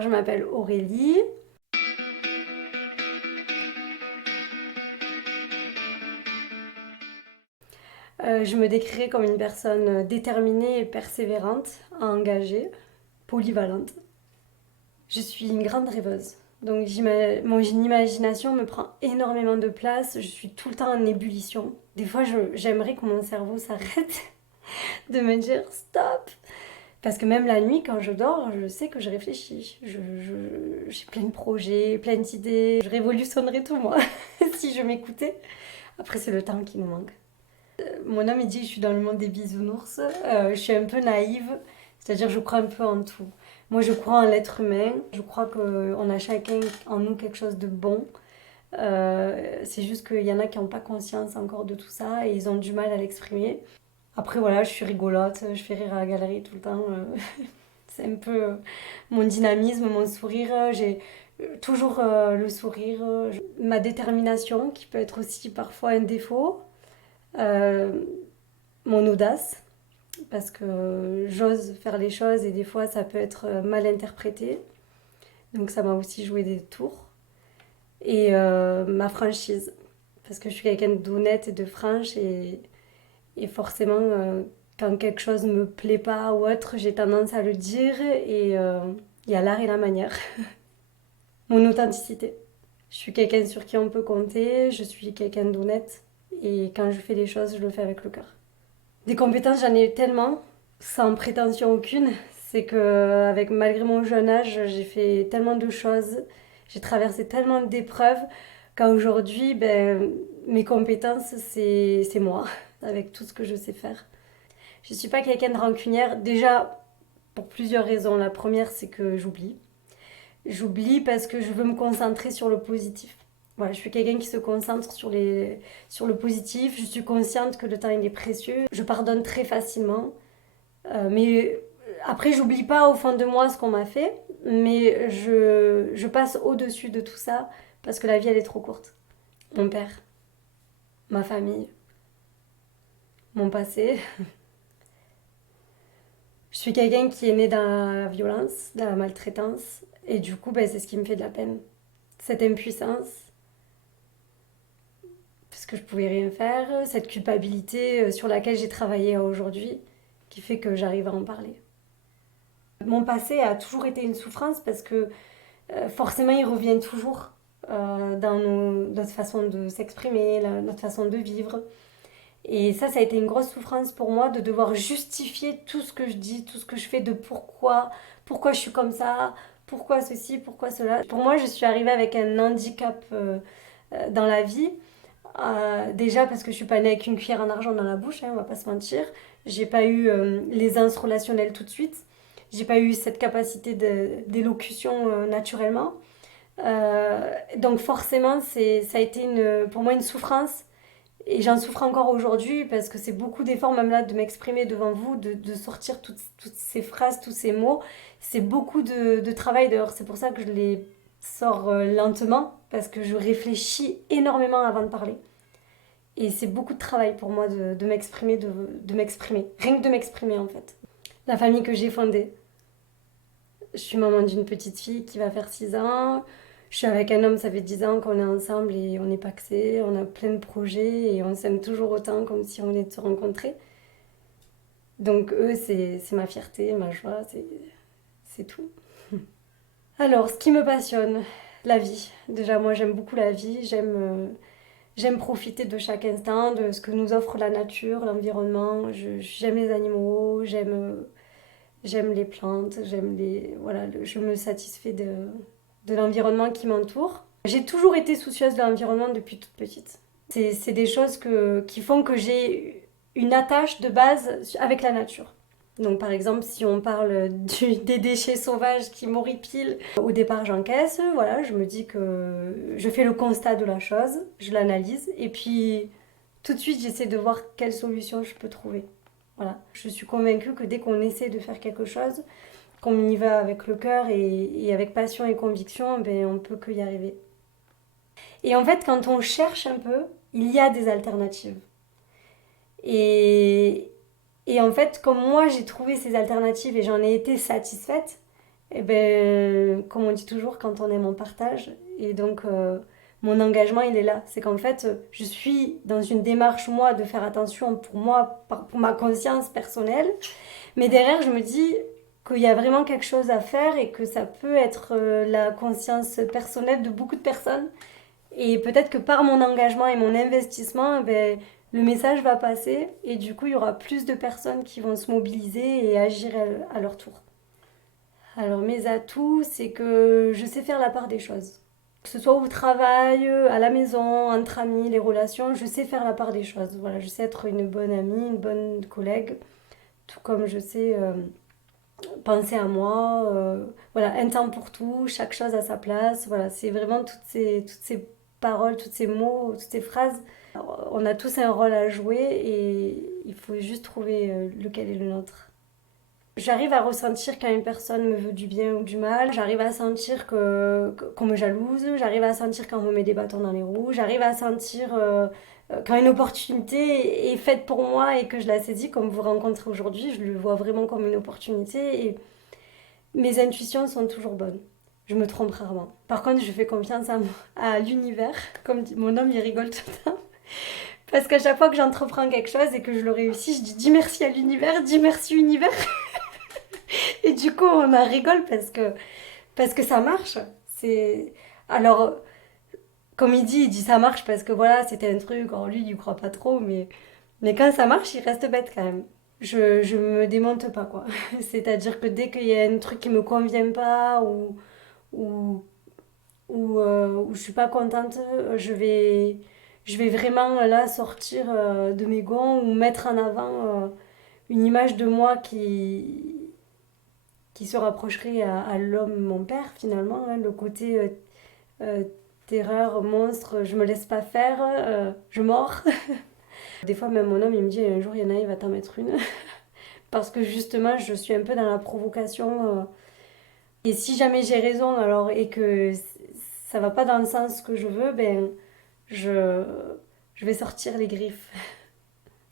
Je m'appelle Aurélie. Je me décrirais comme une personne déterminée et persévérante, engagée, polyvalente. Je suis une grande rêveuse. Donc mon imagination me prend énormément de place. Je suis tout le temps en ébullition. Des fois, j'aimerais que mon cerveau s'arrête de me dire stop. Parce que même la nuit, quand je dors, je sais que je réfléchis. J'ai plein de projets, plein d'idées. Je révolutionnerais tout, moi, si je m'écoutais. Après, c'est le temps qui nous manque. Mon homme, il dit que je suis dans le monde des bisounours. Je suis un peu naïve, c'est-à-dire je crois un peu en tout. Moi, je crois en l'être humain. Je crois qu'on a chacun en nous quelque chose de bon. C'est juste qu'il y en a qui n'ont pas conscience encore de tout ça et ils ont du mal à l'exprimer. Après, voilà, je suis rigolote, je fais rire à la galerie tout le temps. C'est un peu mon dynamisme, mon sourire. J'ai toujours le sourire, ma détermination qui peut être aussi parfois un défaut. Euh, Mon audace, parce que j'ose faire les choses et des fois ça peut être mal interprété. Donc ça m'a aussi joué des tours. Et ma franchise, parce que je suis quelqu'un d'honnête et de franche et forcément quand quelque chose ne me plaît pas ou autre, j'ai tendance à le dire et il y a l'art et la manière. Mon authenticité. Je suis quelqu'un sur qui on peut compter, je suis quelqu'un d'honnête et quand je fais les choses, je le fais avec le cœur. Des compétences, j'en ai eu tellement, sans prétention aucune. C'est que avec malgré mon jeune âge, j'ai fait tellement de choses, j'ai traversé tellement d'épreuves qu'à aujourd'hui, mes compétences, c'est moi, avec tout ce que je sais faire. Je ne suis pas quelqu'un de rancunière, déjà pour plusieurs raisons. La première, c'est que j'oublie. J'oublie parce que je veux me concentrer sur le positif. Voilà, je suis quelqu'un qui se concentre sur le positif. Je suis consciente que le temps il est précieux. Je pardonne très facilement. Mais après, j'oublie pas au fond de moi ce qu'on m'a fait. Mais je passe au-dessus de tout ça parce que la vie elle est trop courte. Mon père, ma famille, mon passé. Je suis quelqu'un qui est né dans la violence, dans la maltraitance. Et du coup, c'est ce qui me fait de la peine. Cette impuissance, parce que je pouvais rien faire, cette culpabilité sur laquelle j'ai travaillé aujourd'hui, qui fait que j'arrive à en parler. Mon passé a toujours été une souffrance parce que forcément il revient toujours dans notre façon de s'exprimer, notre façon de vivre. Et ça a été une grosse souffrance pour moi de devoir justifier tout ce que je dis, tout ce que je fais, de pourquoi je suis comme ça, pourquoi ceci, pourquoi cela. Pour moi, je suis arrivée avec un handicap dans la vie. Déjà parce que je suis pas née avec une cuillère en argent dans la bouche, hein, on va pas se mentir. J'ai pas eu l'aisance relationnelle tout de suite. J'ai pas eu cette capacité d'élocution naturellement. Donc forcément, ça a été pour moi une souffrance. Et j'en souffre encore aujourd'hui parce que c'est beaucoup d'efforts, même là, de m'exprimer devant vous, de sortir toutes ces phrases, tous ces mots. C'est beaucoup de travail d'ailleurs. C'est pour ça que je les sors lentement parce que je réfléchis énormément avant de parler. Et c'est beaucoup de travail pour moi de m'exprimer, de m'exprimer. Rien que de m'exprimer en fait. La famille que j'ai fondée. Je suis maman d'une petite fille qui va faire 6 ans. Je suis avec un homme, ça fait 10 ans qu'on est ensemble et on n'est pas pacsés. On a plein de projets et on s'aime toujours autant comme si on venait de se rencontrer. Donc eux, c'est ma fierté, ma joie, c'est tout. Alors, ce qui me passionne, la vie. Déjà, moi, j'aime beaucoup la vie. J'aime profiter de chaque instant, de ce que nous offre la nature, l'environnement. J'aime les animaux, j'aime les plantes, voilà, je me satisfais de l'environnement qui m'entoure. J'ai toujours été soucieuse de l'environnement depuis toute petite. C'est des choses qui font que j'ai une attache de base avec la nature. Donc par exemple, si on parle des déchets sauvages qui m'horripilent, au départ j'encaisse, voilà, je me dis que je fais le constat de la chose, je l'analyse, et puis tout de suite j'essaie de voir quelle solution je peux trouver. Voilà. Je suis convaincue que dès qu'on essaie de faire quelque chose, qu'on y va avec le cœur et avec passion et conviction, on peut que y arriver. Et en fait, quand on cherche un peu, il y a des alternatives. Et, et en fait, comme moi j'ai trouvé ces alternatives et j'en ai été satisfaite, Et ben, comme on dit toujours, quand on aime, on partage. Et donc, mon engagement, il est là. C'est qu'en fait, je suis dans une démarche, moi, de faire attention pour moi, pour ma conscience personnelle. Mais derrière, je me dis qu'il y a vraiment quelque chose à faire et que ça peut être la conscience personnelle de beaucoup de personnes. Et peut-être que par mon engagement et mon investissement, eh ben, le message va passer et du coup, il y aura plus de personnes qui vont se mobiliser et agir à leur tour. Alors, mes atouts, c'est que je sais faire la part des choses. Que ce soit au travail, à la maison, entre amis, les relations, je sais faire la part des choses. Voilà, je sais être une bonne amie, une bonne collègue, tout comme je sais penser à moi. Voilà, un temps pour tout, chaque chose à sa place. Voilà, c'est vraiment toutes ces paroles, tous ces mots, toutes ces phrases. Alors, on a tous un rôle à jouer et il faut juste trouver lequel est le nôtre. J'arrive à ressentir quand une personne me veut du bien ou du mal. J'arrive à sentir qu'on me jalouse. J'arrive à sentir quand on me met des bâtons dans les roues. J'arrive à sentir quand une opportunité est faite pour moi et que je la saisis, comme vous rencontrez aujourd'hui. Je le vois vraiment comme une opportunité et mes intuitions sont toujours bonnes. Je me trompe rarement. Par contre, je fais confiance à l'univers. Comme dit mon homme, il rigole tout le temps. Parce qu'à chaque fois que j'entreprends quelque chose et que je le réussis, je dis merci à l'univers, dis merci univers. Et du coup, on en rigole parce que ça marche. C'est alors comme il dit ça marche parce que voilà, c'était un truc. Alors lui, il y croit pas trop, mais quand ça marche, il reste bête quand même. Je me démonte pas quoi. C'est-à-dire que dès qu'il y a un truc qui me convient pas ou où je suis pas contente, je vais vraiment là sortir de mes gonds ou mettre en avant une image de moi qui se rapprocherait à l'homme, mon père finalement, hein, le côté euh, terreur, monstre, je me laisse pas faire, je mords. Des fois même mon homme il me dit un jour il y en a, il va t'en mettre une. Parce que justement je suis un peu dans la provocation. Et si jamais j'ai raison alors et que ça va pas dans le sens que je veux, ben je, je vais sortir les griffes.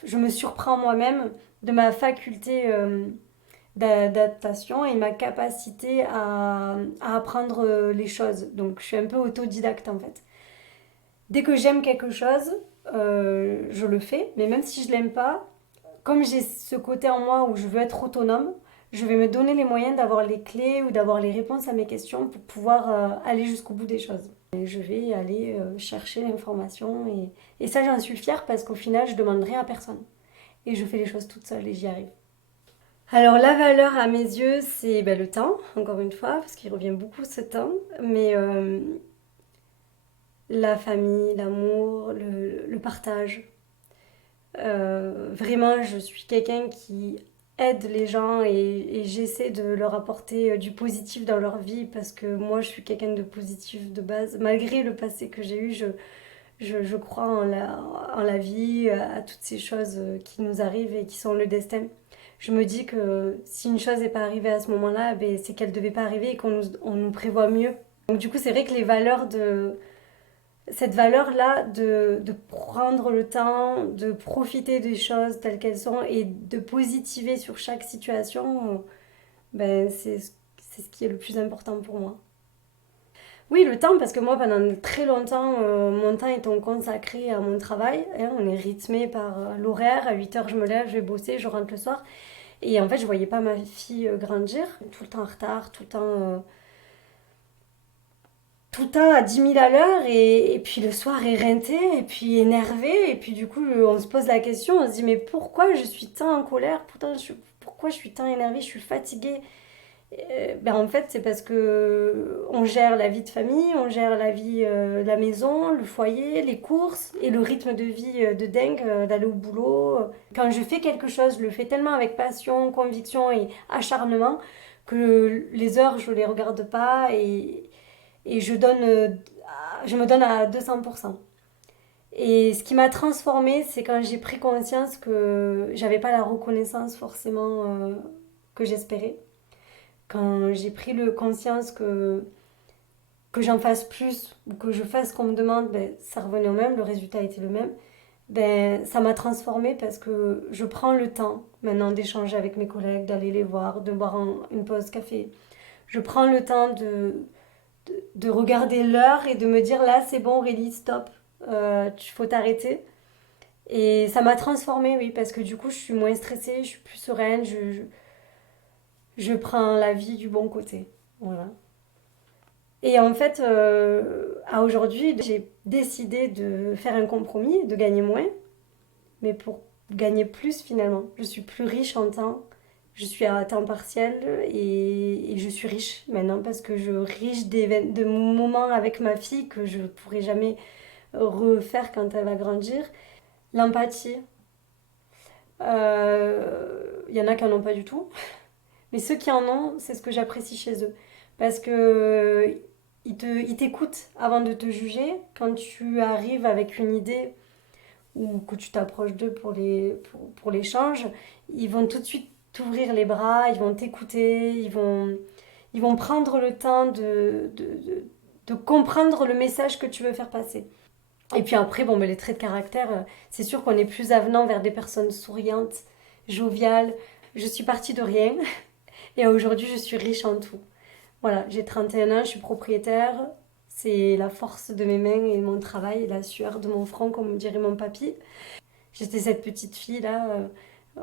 Je me surprends moi-même de ma faculté d'adaptation et ma capacité à apprendre les choses. Donc je suis un peu autodidacte en fait. Dès que j'aime quelque chose, je le fais, mais même si je l'aime pas, comme j'ai ce côté en moi où je veux être autonome, je vais me donner les moyens d'avoir les clés ou d'avoir les réponses à mes questions pour pouvoir aller jusqu'au bout des choses. Et je vais aller chercher l'information et ça j'en suis fière parce qu'au final je demande rien à personne. Et je fais les choses toute seule et j'y arrive. Alors la valeur à mes yeux, c'est ben, le temps, encore une fois, parce qu'il revient beaucoup ce temps, mais la famille, l'amour, le partage. Vraiment, je suis quelqu'un qui aide les gens et j'essaie de leur apporter du positif dans leur vie parce que moi je suis quelqu'un de positif de base. Malgré le passé que j'ai eu, je crois en la vie, à toutes ces choses qui nous arrivent et qui sont le destin. Je me dis que si une chose n'est pas arrivée à ce moment-là, ben, c'est qu'elle ne devait pas arriver et on nous prévoit mieux. Donc du coup, c'est vrai que les valeurs de... Cette valeur-là de prendre le temps, de profiter des choses telles qu'elles sont et de positiver sur chaque situation, ben, c'est ce qui est le plus important pour moi. Oui, le temps, parce que moi, pendant très longtemps, mon temps étant consacré à mon travail. Hein, on est rythmé par l'horaire. À 8 heures, je me lève, je vais bosser, je rentre le soir. Et en fait, je voyais pas ma fille grandir. Tout le temps en retard, tout le temps à 10 000 à l'heure. Et puis le soir, éreinté, et puis énervé. Et puis du coup, on se pose la question, on se dit, mais pourquoi je suis tant en colère? Pourquoi je suis tant énervée? Je suis fatiguée. Ben en fait, c'est parce que on gère la vie de famille, on gère la vie, la maison, le foyer, les courses et le rythme de vie de dingue d'aller au boulot. Quand je fais quelque chose, je le fais tellement avec passion, conviction et acharnement que les heures, je les regarde pas et je me donne à 200%. Et ce qui m'a transformée, c'est quand j'ai pris conscience que j'avais pas la reconnaissance forcément que j'espérais quand j'ai pris le conscience que j'en fasse plus ou que je fasse ce qu'on me demande, ben, ça revenait au même, le résultat était le même. Ben, ça m'a transformée parce que je prends le temps maintenant d'échanger avec mes collègues, d'aller les voir, de boire une pause café, Je prends le temps de regarder l'heure et de me dire là, c'est bon, Aurélie, stop, il faut t'arrêter. Et ça m'a transformée, oui, parce que du coup, je suis moins stressée, je suis plus sereine, je prends la vie du bon côté. Voilà. Et en fait, à aujourd'hui, j'ai décidé de faire un compromis, de gagner moins, mais pour gagner plus finalement. Je suis plus riche en temps, je suis à temps partiel et je suis riche maintenant parce que je riche de moments avec ma fille que je ne pourrai jamais refaire quand elle va grandir. L'empathie, il y en a qui n'en ont pas du tout, mais ceux qui en ont, c'est ce que j'apprécie chez eux. Parce que ils t'écoutent avant de te juger. Quand tu arrives avec une idée ou que tu t'approches d'eux pour l'échange, ils vont tout de suite t'ouvrir les bras, ils vont t'écouter, ils vont prendre le temps de comprendre le message que tu veux faire passer. Et puis après, bon, ben, les traits de caractère, c'est sûr qu'on est plus avenant vers des personnes souriantes, joviales. Je suis partie de rien et aujourd'hui, je suis riche en tout. Voilà, j'ai 31 ans, je suis propriétaire. C'est la force de mes mains et mon travail, et la sueur de mon front, comme dirait mon papy. J'étais cette petite fille là,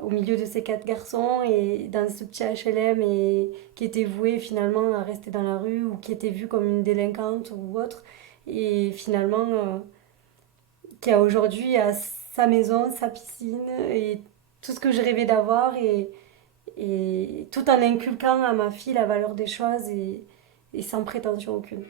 au milieu de ces quatre garçons et dans ce petit HLM et qui était vouée finalement à rester dans la rue ou qui était vue comme une délinquante ou autre. Et finalement, qui a aujourd'hui sa maison, sa piscine et tout ce que je rêvais d'avoir et tout en inculquant à ma fille la valeur des choses et sans prétention aucune.